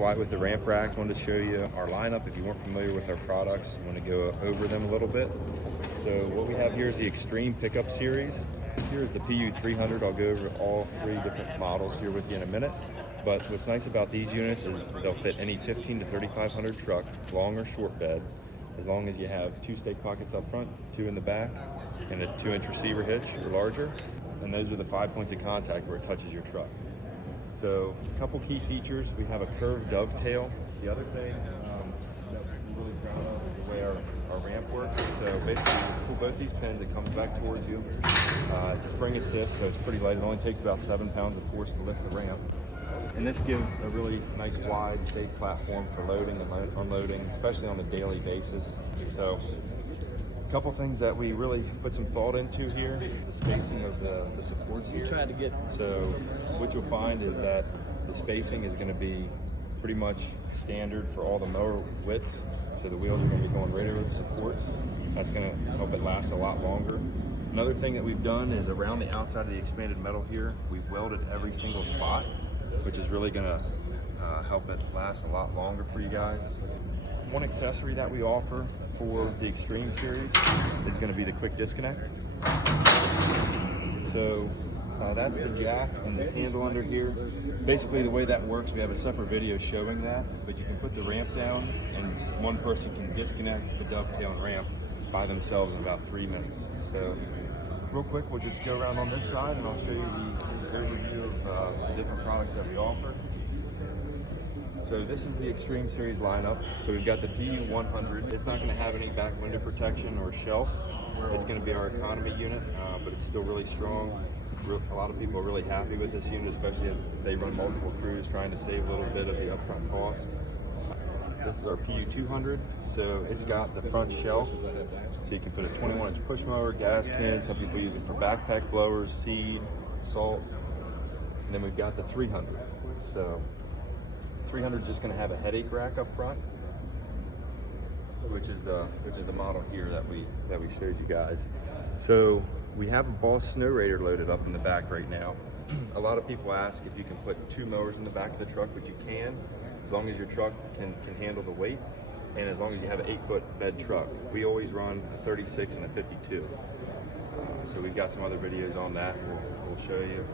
wide with the ramp rack. Wanted to show you our lineup if you weren't familiar with our products. I want to go over them a little bit. So what we have here is the Xtreme pickup series. Here is the Pu-300. I'll go over all 3 different models here with you in a minute. But what's nice about these units is they'll fit any 15 to 3500 truck, long or short bed, as long as you have 2 stake pockets up front, 2 in the back, and a 2-inch receiver hitch or larger. And those are the 5 points of contact where it touches your truck. So a couple key features. We have a curved dovetail. The other thing that we're really proud of is the way our ramp works. So basically, you just pull both these pins, it comes back towards you. It's spring assist, so it's pretty light. It only takes about 7 pounds of force to lift the ramp. And this gives a really nice, wide, safe platform for loading and unloading, especially on a daily basis. So a couple things that we really put some thought into here, the spacing of the supports here. So what you'll find is that the spacing is going to be pretty much standard for all the mower widths. So the wheels are going to be going right over the supports. That's going to help it last a lot longer. Another thing that we've done is around the outside of the expanded metal here, we've welded every single spot, which is really going to help it last a lot longer for you guys. One accessory that we offer for the Xtreme series is going to be the quick disconnect. So that's the jack and this handle under here. Basically the way that works, we have a separate video showing that, but you can put the ramp down and one person can disconnect the dovetail and ramp by themselves in about 3 minutes. So real quick, we'll just go around on this side and I'll show you the overview of the different products that we offer. So this is the Xtreme series lineup. So we've got the Pu-100. It's not going to have any back window protection or shelf. It's going to be our economy unit, but it's still really strong. A lot of people are really happy with this unit, especially if they run multiple crews trying to save a little bit of the upfront cost. This is our Pu-200. So it's got the front shelf. So you can put a 21-inch push mower, gas can. Some people use it for backpack blowers, seed, salt. And then we've got the 300. So 300 is just going to have a headache rack up front, which is the model here that we showed you guys. So we have a Boss Snow Raider loaded up in the back right now. A lot of people ask if you can put 2 mowers in the back of the truck, which you can, as long as your truck can handle the weight, and as long as you have an 8-foot bed truck. We always run a 36 and a 52. So we've got some other videos on that we'll show you.